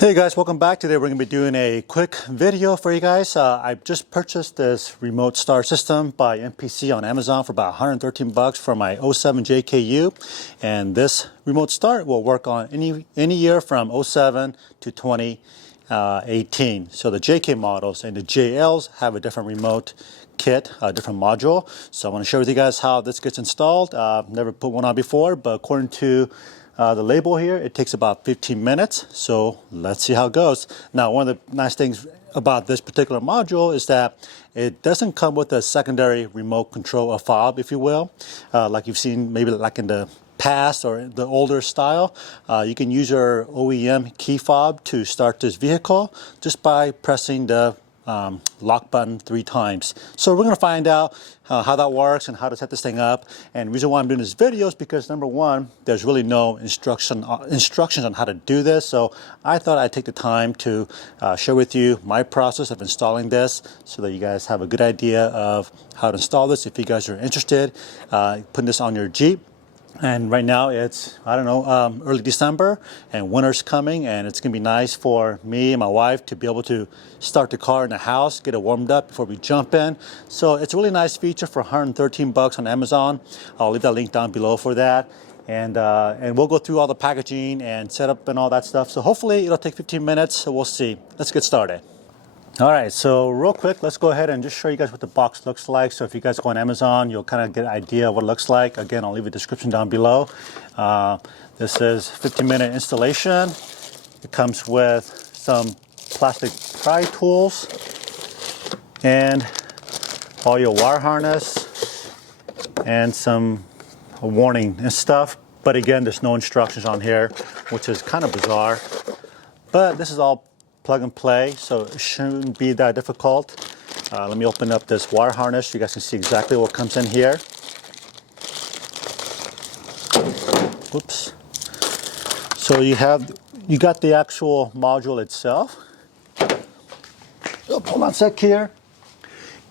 Hey guys, welcome back. Today we're going to be doing a quick video for you guys. I just purchased this remote start system by MPC on Amazon for about 113 bucks for my 07 JKU, and this remote start will work on any year from 07 to 2018. So the JK models and the JLs have a different remote kit, a different module. So I want to share with you guys how this gets installed. Never put one on before, but according to the label here, it takes about 15 minutes, so let's see how it goes. Now, one of the nice things about this particular module is that it doesn't come with a secondary remote control, a fob, if you will, like you've seen maybe like in the past or the older style. You can use your OEM key fob to start this vehicle just by pressing the lock button 3 times. So we're going to find out how that works and how to set this thing up. And the reason why I'm doing this video is because, number one, there's really no instructions on how to do this. So I thought I'd take the time to share with you my process of installing this so that you guys have a good idea of how to install this if you guys are interested putting this on your Jeep. And right now it's, I don't know, early December, and winter's coming, and it's going to be nice for me and my wife to be able to start the car in the house, get it warmed up before we jump in. So it's a really nice feature for 113 bucks on Amazon. I'll leave that link down below for that. And we'll go through all the packaging and setup and all that stuff. So hopefully it'll take 15 minutes, so we'll see. Let's get started. All right, so real quick, let's go ahead and just show you guys what the box looks like. So if you guys go on Amazon, you'll kind of get an idea of what it looks like. Again, I'll leave a description down below. This is 15-minute installation. It comes with some plastic pry tools and all your wire harness and some warning and stuff. But again, there's no instructions on here, which is kind of bizarre. But this is all plug and play, so it shouldn't be that difficult. Let me open up this wire harness so you guys can see exactly what comes in here. Whoops. So you got the actual module itself. Oh, hold on a sec here.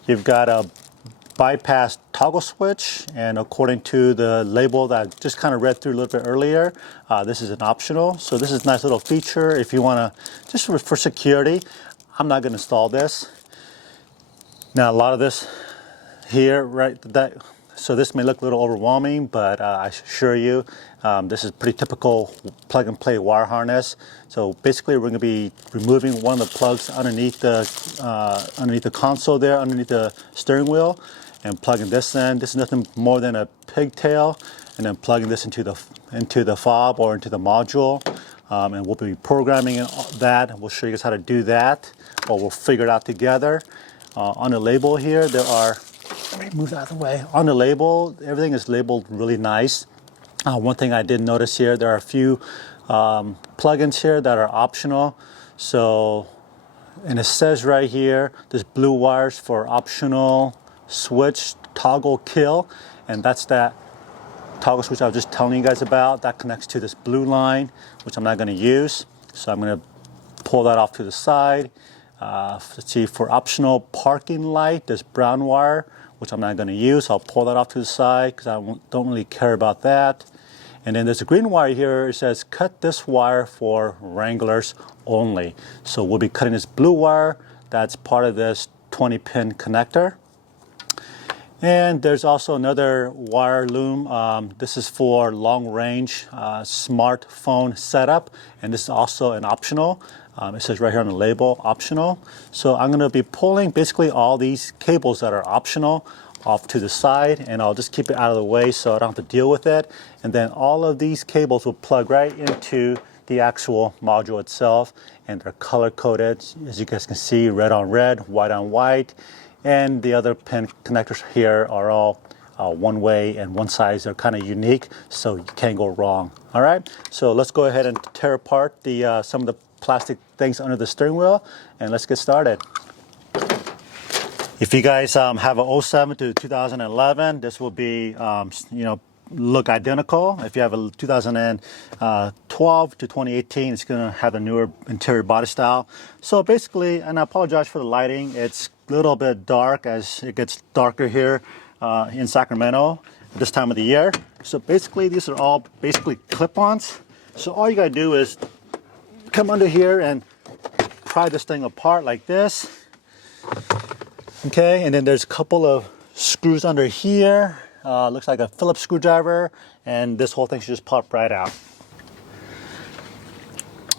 You've got a bypass toggle switch, and according to the label that I just kind of read through a little bit earlier, this is an optional. So this is a nice little feature if you want to, just for security. I'm not going to install this. Now a lot of this here, right, so this may look a little overwhelming, but I assure you, this is pretty typical plug and play wire harness. So basically we're going to be removing one of the plugs underneath the console there, underneath the steering wheel, and plugging this in. This is nothing more than a pigtail, and then plugging this into the fob or into the module. And we'll be programming that, and we'll show you guys how to do that, or we'll figure it out together. On the label here, there are, let me move that out of the way. On the label, everything is labeled really nice. One thing I did notice here, there are a few plugins here that are optional. So, and it says right here, there's blue wires for optional switch toggle kill, and that's that toggle switch I was just telling you guys about. That connects to this blue line, which I'm not going to use. So I'm going to pull that off to the side. Let's see, for optional parking light, this brown wire, which I'm not going to use. I'll pull that off to the side because I don't really care about that. And then there's a green wire here. It says cut this wire for Wranglers only. So we'll be cutting this blue wire. That's part of this 20-pin connector. And there's also another wire loom. This is for long-range smartphone setup, and this is also an optional. It says right here on the label, optional. So I'm going to be pulling basically all these cables that are optional off to the side, and I'll just keep it out of the way so I don't have to deal with it. And then all of these cables will plug right into the actual module itself, and they're color-coded, as you guys can see, red on red, white on white. And the other pin connectors here are all one way and one size. They're kind of unique, so you can't go wrong. All right, so let's go ahead and tear apart some of the plastic things under the steering wheel, and let's get started. If you guys have a 07 to 2011, this will be, look identical. If you have a 2012 to 2018, it's going to have a newer interior body style. So basically, and I apologize for the lighting, it's a little bit dark as it gets darker here in Sacramento this time of the year. So basically, these are all basically clip-ons. So all you got to do is come under here and pry this thing apart like this. Okay, and then there's a couple of screws under here. Looks like a Phillips screwdriver, and this whole thing should just pop right out.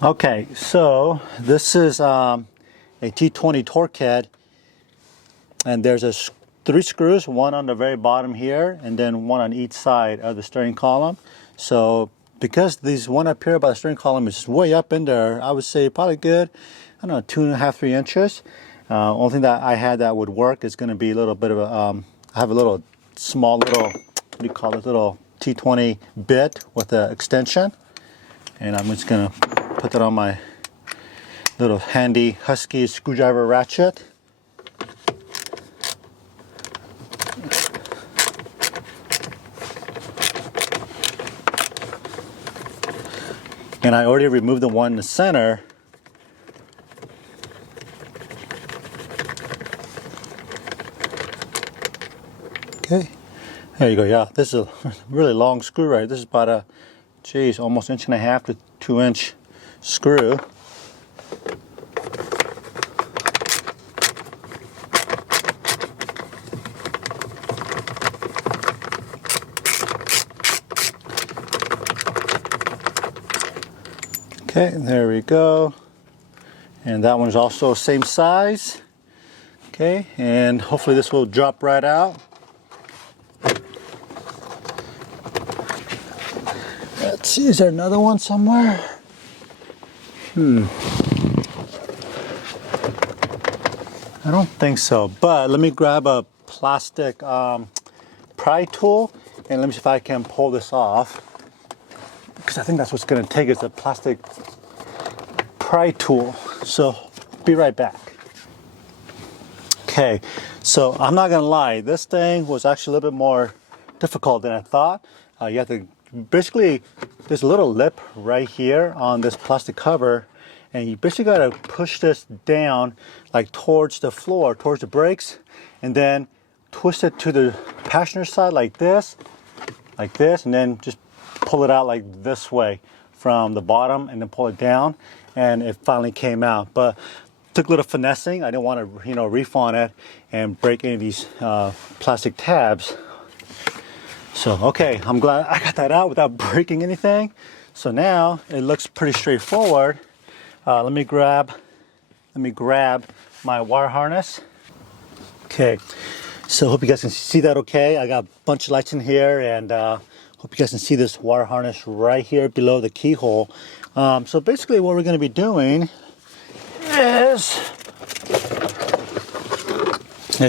Okay, so this is a T20 torque head, and there's 3 screws, one on the very bottom here, and then one on each side of the steering column. So because these one up here by the steering column is way up in there, I would say probably good, I don't know, 2.5, 3 inches. Only thing that I had that would work is going to be a little bit of a, I have a little small little, what do you call it, little T20 bit with an extension. And I'm just going to put that on my little handy Husky screwdriver ratchet. And I already removed the one in the center. Okay, there you go. Yeah, this is a really long screw, right? This is about a, geez, almost 1.5 to 2 inch screw. Okay, there we go. And that one's also same size. Okay, and hopefully this will drop right out. Let's see, is there another one somewhere? I don't think so, but let me grab a plastic pry tool and let me see if I can pull this off, because I think that's what's going to take is a plastic pry tool. So be right back. Okay, so I'm not gonna lie, this thing was actually a little bit more difficult than I thought. You have to basically, there's a little lip right here on this plastic cover, and you basically got to push this down like towards the floor, towards the brakes, and then twist it to the passenger side like this, and then just pull it out like this way from the bottom, and then pull it down, and it finally came out. But took a little finessing. I didn't want to, reef on it and break any of these plastic tabs. So, okay, I'm glad I got that out without breaking anything. So now it looks pretty straightforward. Let me grab my wire harness. Okay, so hope you guys can see that okay. I got a bunch of lights in here, and hope you guys can see this wire harness right here below the keyhole. So basically what we're going to be doing is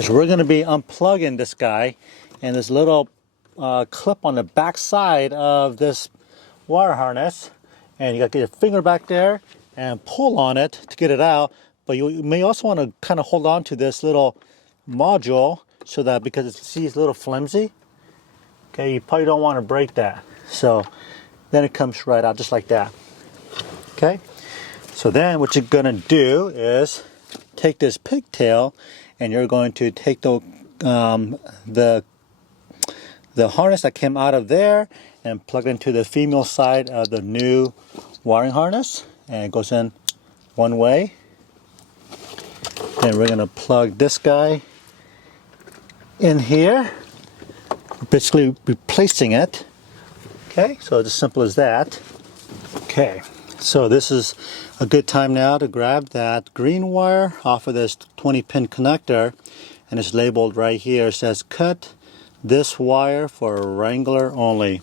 we're going to be unplugging this guy, and this little clip on the back side of this wire harness, and you got to get your finger back there and pull on it to get it out. But you may also want to kind of hold on to this little module, so that, because it's a little flimsy, okay, you probably don't want to break that. So then it comes right out just like that. Okay, so then what you're gonna do is take this pigtail, and you're going to take the harness that came out of there and plug it into the female side of the new wiring harness, and it goes in one way. Then we're gonna plug this guy in here, basically replacing it. Okay, so it's as simple as that. Okay, so this is a good time now to grab that green wire off of this 20-pin connector, and it's labeled right here. It says cut this wire for Wrangler only.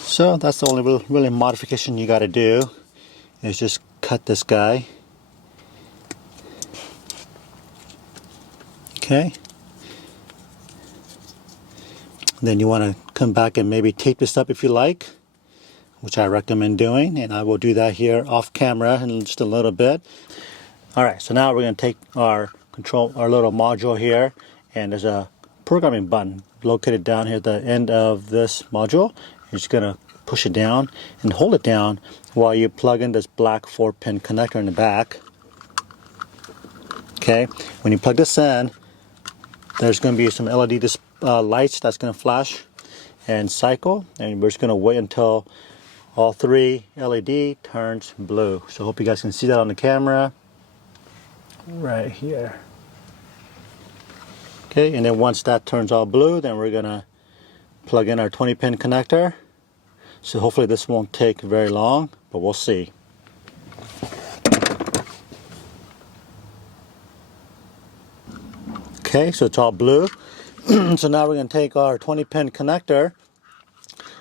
So that's the only really modification you got to do, is just cut this guy. Okay. Then you want to come back and maybe tape this up if you like, which I recommend doing, and I will do that here off camera in just a little bit. All right, so now we're going to take our little module here, and there's a programming button located down here at the end of this module. You're just going to push it down and hold it down while you plug in this black 4-pin connector in the back. Okay, when you plug this in, there's going to be some LED lights that's going to flash and cycle, and we're just going to wait until all 3 LED turns blue. So hope you guys can see that on the camera right here. Okay, and then once that turns all blue, then we're gonna plug in our 20-pin connector. So hopefully this won't take very long, but we'll see. Okay, so it's all blue. So now we're going to take our 20-pin connector.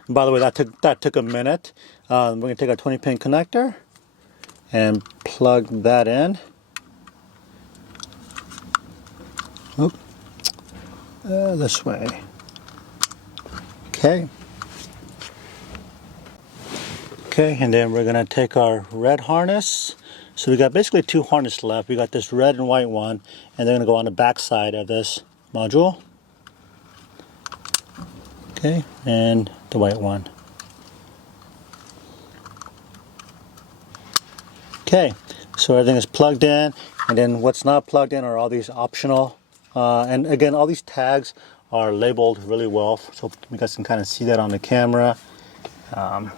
And by the way, that took a minute. We're going to take our 20-pin connector and plug that in. Oop. This way. Okay. Okay, and then we're going to take our red harness. So we got basically 2 harnesses left. We got this red and white one, and they're going to go on the back side of this module. Okay, and the white one. Okay, so everything is plugged in, and then what's not plugged in are all these optional. And again, all these tags are labeled really well, so you guys can kind of see that on the camera. I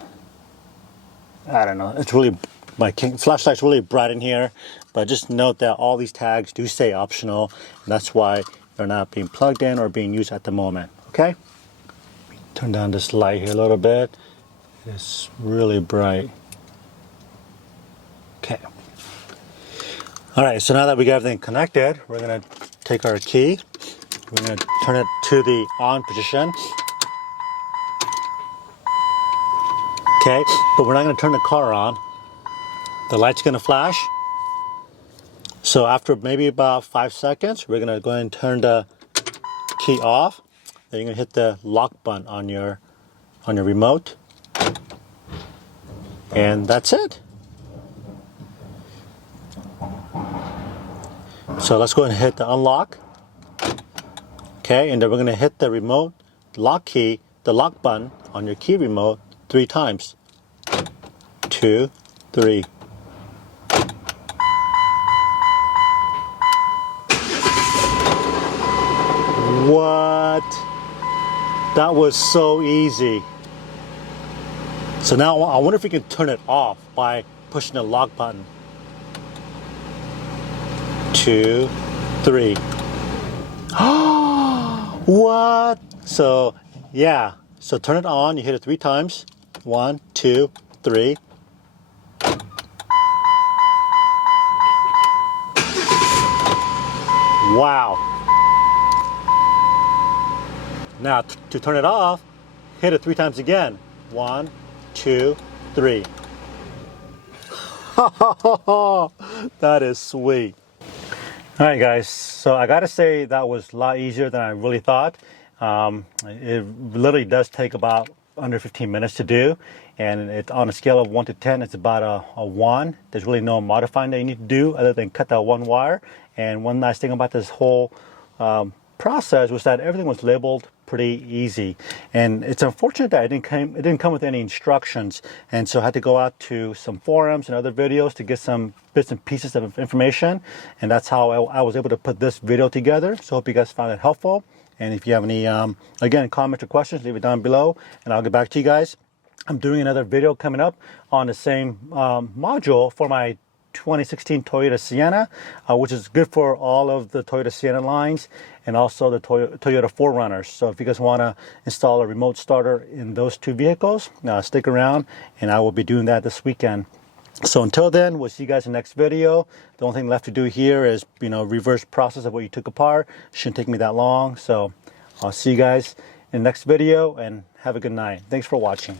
don't know, it's really, my flashlight's really bright in here, but just note that all these tags do say optional, and that's why they're not being plugged in or being used at the moment, okay? Turn down this light here a little bit. It's really bright. Okay. All right, so now that we got everything connected, we're gonna take our key, we're gonna turn it to the on position. Okay, but we're not gonna turn the car on. The light's gonna flash. So after maybe about 5 seconds, we're gonna go ahead and turn the key off. Then you're gonna hit the lock button on your remote. And that's it. So let's go ahead and hit the unlock. Okay, and then we're gonna hit the remote lock key, the lock button on your key remote 3 times. 2, 3. What? That was so easy. So now I wonder if we can turn it off by pushing the lock button. 2, 3. What? So yeah, so turn it on, you hit it 3 times. 1, 2, 3. Wow. Now to turn it off, hit it 3 times again. 1, 2, 3. That is sweet. All right, guys. So I gotta say that was a lot easier than I really thought. It literally does take about under 15 minutes to do, and it's on a scale of 1 to 10. It's about a 1. There's really no modifying that you need to do other than cut that 1 wire. And one nice thing about this whole process was that everything was labeled pretty easy, and it's unfortunate that it didn't come with any instructions, and so I had to go out to some forums and other videos to get some bits and pieces of information, and that's how I was able to put this video together. So I hope you guys found it helpful, and if you have any again comments or questions, leave it down below and I'll get back to you guys. I'm doing another video coming up on the same module for my 2016 Toyota Sienna, which is good for all of the Toyota Sienna lines and also the Toyota 4Runners. So if you guys want to install a remote starter in those 2 vehicles, stick around and I will be doing that this weekend. So until then, we'll see you guys in the next video. The only thing left to do here is, reverse process of what you took apart. Shouldn't take me that long. So I'll see you guys in the next video and have a good night. Thanks for watching.